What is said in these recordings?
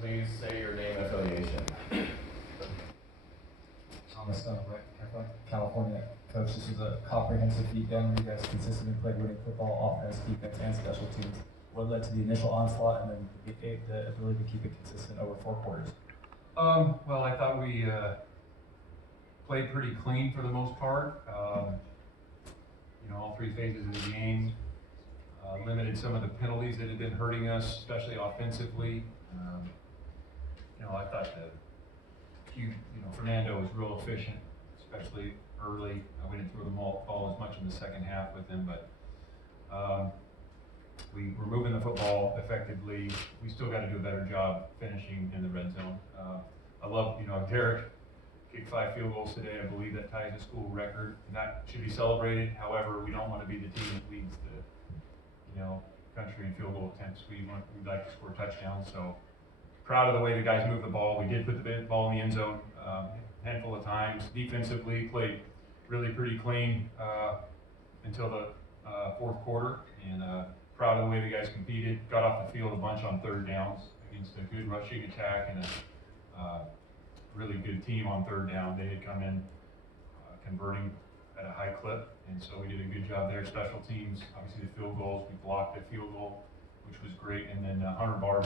please say your name and affiliation? Thomas, California. Coach, this is a comprehensive weekend where you guys consistently played winning football, offense, defense, and special teams. What led to the initial onslaught and then the ability to keep it consistent over 4 quarters? Well, I thought we played pretty clean for the most part. All 3 phases of the game. Limited some of the penalties that had been hurting us, especially offensively. I thought Fernando was real efficient, especially early. We didn't throw the ball as much in the second half with him, but we were moving the football effectively. We still got to do a better job finishing in the red zone. I love, Derek kicked 5 field goals today. I believe that ties the school record, and that should be celebrated. However, we don't want to be the team that leads the country in field goal attempts. We'd like to score touchdowns. So proud of the way the guys moved the ball. We did put the ball in the end zone a handful of times. Defensively, played really pretty clean until the 4th quarter, and proud of the way the guys competed. Got off the field a bunch on 3rd downs against a good rushing attack and a really good team on 3rd down. They had come in converting at a high clip, and so we did a good job there. Special teams, obviously the field goals, we blocked a field goal, which was great, and then Hunter Barr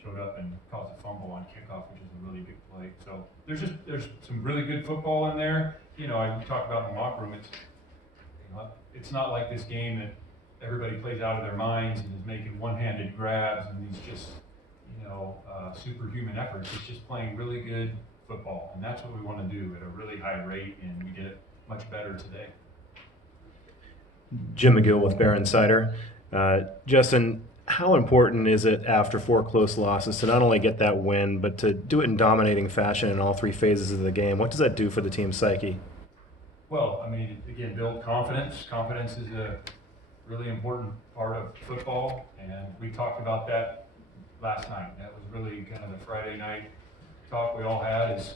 showed up and caused a fumble on kickoff, which is a really good play. So there's some really good football in there. I talked about in the locker room, it's not like this game that everybody plays out of their minds and is making one-handed grabs and these just superhuman efforts. It's just playing really good football, and that's what we want to do at a really high rate, and we did it much better today. Jim McGill with Bear Insider. Justin, how important is it after 4 close losses to not only get that win, but to do it in dominating fashion in all 3 phases of the game? What does that do for the team's psyche? Well, again, build confidence. Confidence is a really important part of football, and we talked about that last night. That was really kind of the Friday night talk we all had is,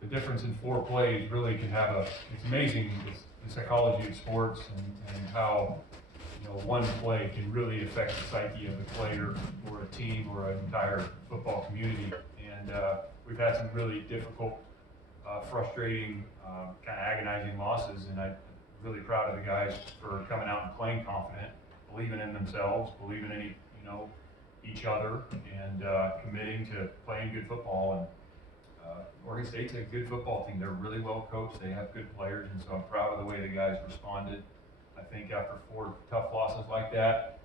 the difference in 4 plays really can have it's amazing the psychology of sports and how, one play can really affect the psyche of the player or a team or an entire football community. And we've had some really difficult, frustrating, kind of agonizing losses, and I'm really proud of the guys for coming out and playing confident, believing in themselves, believing in each other, and committing to playing good football. And Oregon State's a good football team. They're really well coached. They have good players, and so I'm proud of the way the guys responded. I think after 4 tough losses like that,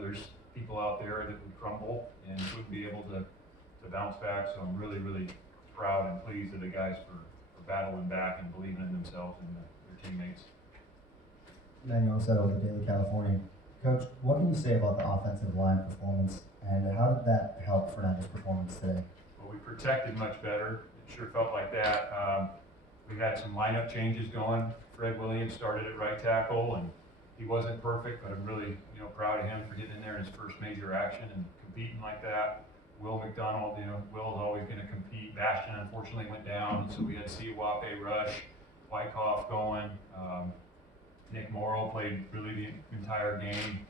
there's people out there that would crumble and wouldn't be able to bounce back. So I'm really, really proud and pleased of the guys for battling back and believing in themselves and their teammates. Manuel Settle with the Daily Californian. Coach, what can you say about the offensive line performance, and how did that help Fernando's performance today? Well, we protected much better. It sure felt like that. We had some lineup changes going. Fred Williams started at right tackle, and he wasn't perfect, but I'm really proud of him for getting in there in his first major action and competing like that. Will McDonald, Will's always going to compete. Bastion unfortunately went down, so we had Siwape rush, Wyckoff going. Nick Morrow played really the entire game,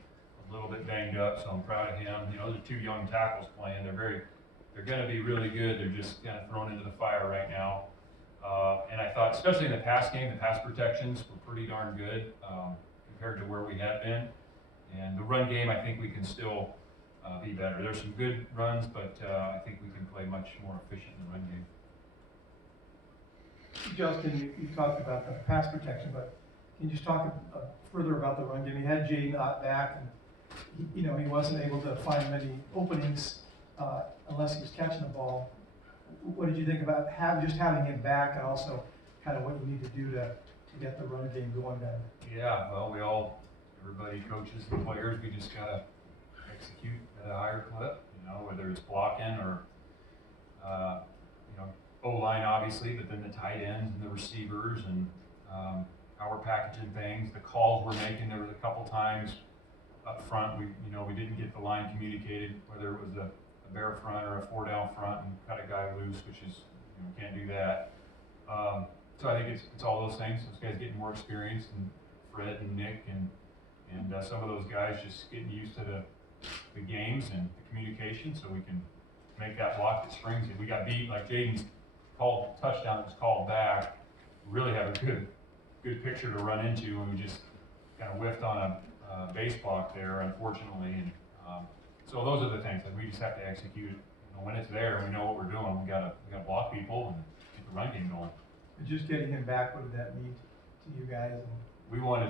a little bit banged up, so I'm proud of him. Those are 2 young tackles playing. They're going to be really good. They're just kind of thrown into the fire right now. And I thought, especially in the pass game, the pass protections were pretty darn good compared to where we had been. And the run game, I think we can still be better. There's some good runs, but I think we can play much more efficient in the run game. Justin, you talked about the pass protection, but can you just talk further about the run game? You had Jay not back, and he wasn't able to find many openings unless he was catching the ball. What did you think about having him back, and also kind of what you need to do to get the run game going better? Yeah, well, everybody coaches the players. We just gotta execute at a higher clip. Whether it's blocking or O-line obviously, but then the tight ends and the receivers and how we're packaging things, the calls we're making. There was a couple times up front we didn't get the line communicated, whether it was a bare front or a 4-down front, and cut a guy loose, which is can't do that. So I think it's all those things. Those guys getting more experience, and Fred and Nick and some of those guys just getting used to the games and the communication so we can make that block that springs it. We got beat, like Jaden's called touchdown that was called back. We really have a good picture to run into, and we just kind of whiffed on a base block there, unfortunately. And so those are the things that we just have to execute. You know, when it's there, we know what we're doing. We gotta block people and get the run game going. But just getting him back, what did that mean to you guys? We want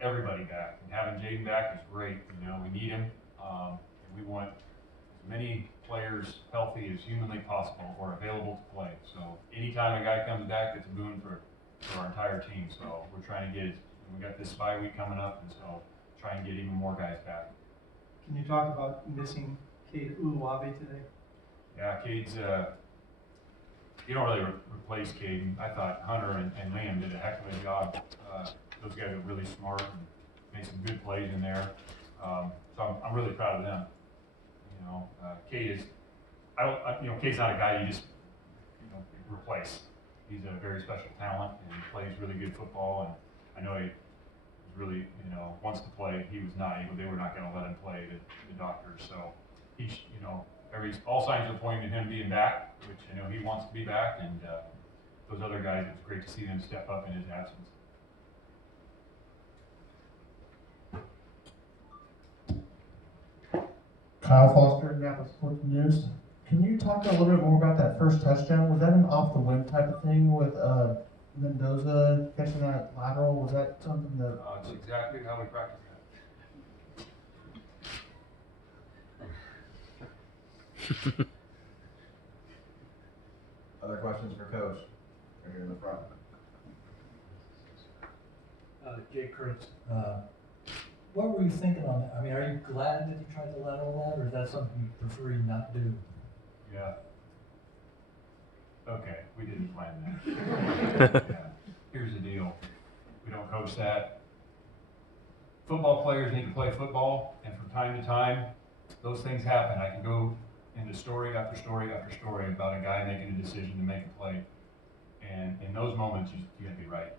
everybody back, and having Jaden back is great. You know, we need him. And we want as many players healthy as humanly possible or available to play. So anytime a guy comes back, it's a boon for our entire team. So we're trying to get, we got this bye week coming up, and so try and get even more guys back. Can you talk about missing Cade Uluwabe today? Yeah, Cade's, you don't really replace Cade. I thought Hunter and Liam did a heck of a job. Those guys are really smart and made some good plays in there. So I'm really proud of them. You know, Cade is, Cade's not a guy you just, replace. He's a very special talent and he plays really good football. And I know he really, wants to play. He was not able, they were not going to let him play, the doctors. So he's, all signs are pointing to him being back, which I know he wants to be back. And those other guys, it's great to see them step up in his absence. Kyle Foster, Napa Sports News. Can you talk a little bit more about that first touchdown? Was that an off the wind type of thing with Mendoza catching that lateral? Was that something that? It's exactly how we practice that. Other questions for Coach? Right here in the front. Jake Kurtz, what were you thinking on that? I mean, are you glad that you tried the lateral route, or is that something you prefer you not do? Yeah. Okay, we didn't plan that. Yeah. Here's the deal. We don't coach that. Football players need to play football, and from time to time, those things happen. I can go into story after story after story about a guy making a decision to make a play. And in those moments, you gotta be right.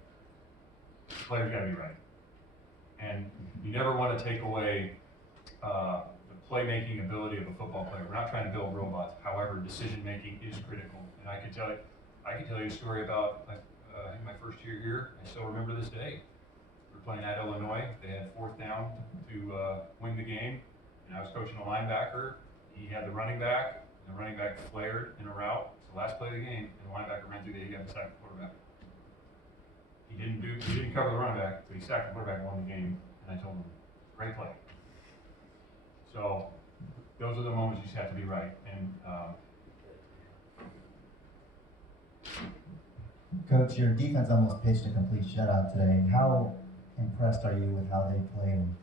The player's gotta be right. And you never want to take away the playmaking ability of a football player. We're not trying to build robots. However, decision making is critical. And I can tell you a story about my first year here. I still remember this day. We were playing at Illinois. They had 4th down to win the game, and I was coaching a linebacker. He had the running back, and the running back flared in a route. It's the last play of the game, and the linebacker ran through there. He got the sack of the quarterback. He didn't cover the running back, but he sacked the quarterback and won the game. And I told him, great play. So those are the moments you just have to be right. And Coach, your defense almost pitched a complete shutout today. How impressed are you with how they play, and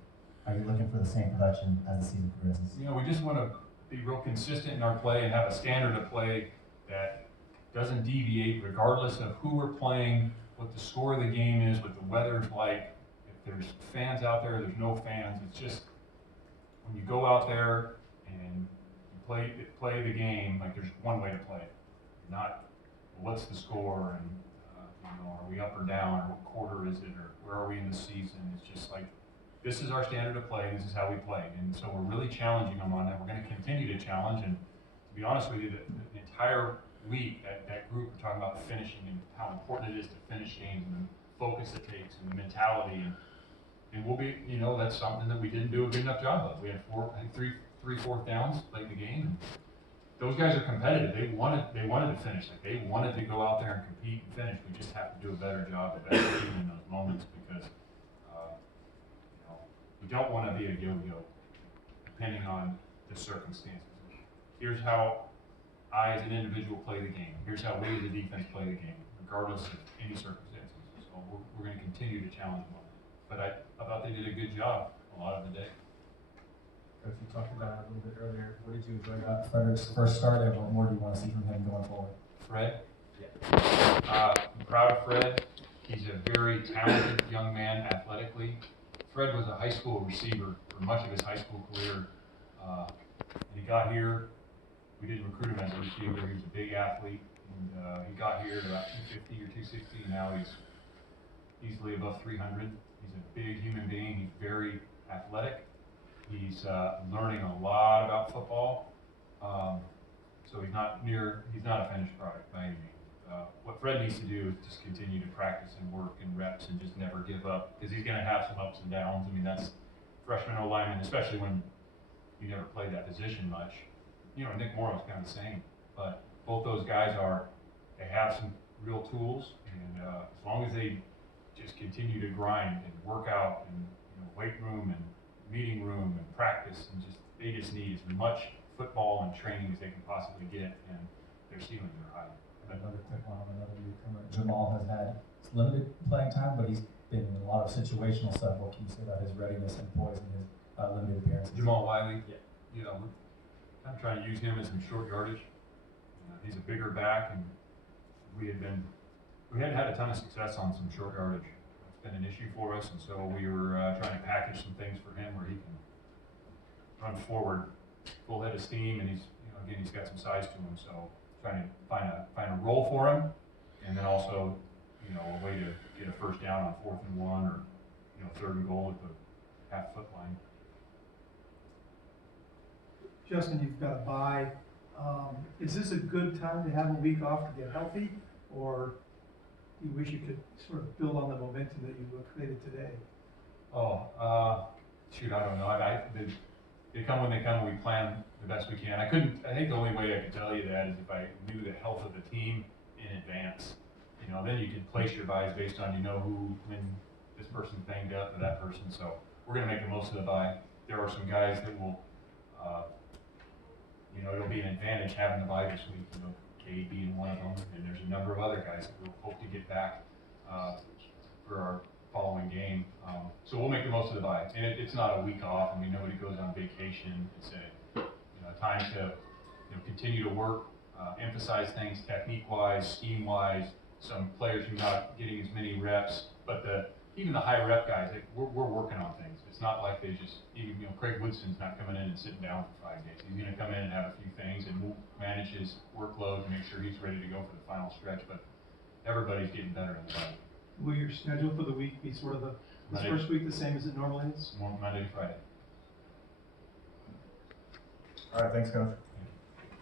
are you looking for the same production as the season progresses? we just want to be real consistent in our play and have a standard of play that doesn't deviate regardless of who we're playing, what the score of the game is, what the weather's like. If there's fans out there, there's no fans. It's just when you go out there and you play the game, like there's one way to play it. Not what's the score and are we up or down, or what quarter is it, or where are we in the season. It's just like, this is our standard of play, this is how we play. And so we're really challenging them on that. We're going to continue to challenge. And to be honest with you, the entire week, that group, we're talking about finishing and how important it is to finish games and the focus it takes and the mentality. And we'll be, that's something that we didn't do a good enough job of. We had three 4th downs late in the game. Those guys are competitive. They wanted to finish. Like, they wanted to go out there and compete and finish. We just have to do a better job of executing in those moments because we don't want to be a yo-yo depending on the circumstances. Here's how I as an individual play the game. Here's how we as a defense play the game, regardless of any circumstances. So we're going to continue to challenge them on that. But I thought they did a good job a lot of the day. Coach, you talked about it a little bit earlier. What did you enjoy about Frederick's first start, and what more do you want to see from him going forward? Fred? Yeah. I'm proud of Fred. He's a very talented young man athletically. Fred was a high school receiver for much of his high school career. And he got here. We didn't recruit him as a receiver. He was a big athlete. And he got here at about 250 or 260. And now he's easily above 300. He's a big human being. He's very athletic. He's learning a lot about football. So he's not a finished product by any means. What Fred needs to do is just continue to practice and work and reps and just never give up, because he's going to have some ups and downs. I mean, that's freshman O-lineman, especially when you never played that position much. You know, Nick Morrow's kind of the same, but both those guys they have some real tools, and as long as they just continue to grind and work out in weight room and meeting room and practice, and they just need as much football and training as they can possibly get, and their ceilings are high. Another quick one on another newcomer. Jamal has had limited playing time, but he's been in a lot of situational stuff. What can you say about his readiness and poise and his limited appearances? Jamal Wiley, Yeah. you know, I'm trying to use him as some short yardage. He's a bigger back, and we hadn't had a ton of success on some short yardage. It's been an issue for us, and so we were trying to package some things for him where he can run forward, full head of steam, and he's got some size to him. So trying to find a role for him, and then also a way to get a first down on 4th and 1 or 3rd and goal at the half-foot line. Justin, you've got a bye. Is this a good time to have a week off to get healthy, or do you wish you could sort of build on the momentum that you created today? Shoot, I don't know. They come when they come. We plan the best we can. I think the only way I could tell you that is if I knew the health of the team in advance. Then you can place your buys based on when this person's banged up or that person. So we're going to make the most of the bye. There are some guys that will, it'll be an advantage having the bye this week. Cade being one of them, and there's a number of other guys that we'll hope to get back for our following game. So we'll make the most of the bye. And it's not a week off. I mean, nobody goes on vacation. It's a time to continue to work, emphasize things technique-wise, scheme-wise. Some players who are not getting as many reps, but even the high rep guys, we're working on things. It's not like they just Craig Woodson's not coming in and sitting down for 5 days. He's going to come in and have a few things, and we'll manage his workload and make sure he's ready to go for the final stretch. But everybody's getting better in the body. Will your schedule for the week be sort of this first week the same as it normally is? Monday to Friday. All right, thanks, Coach.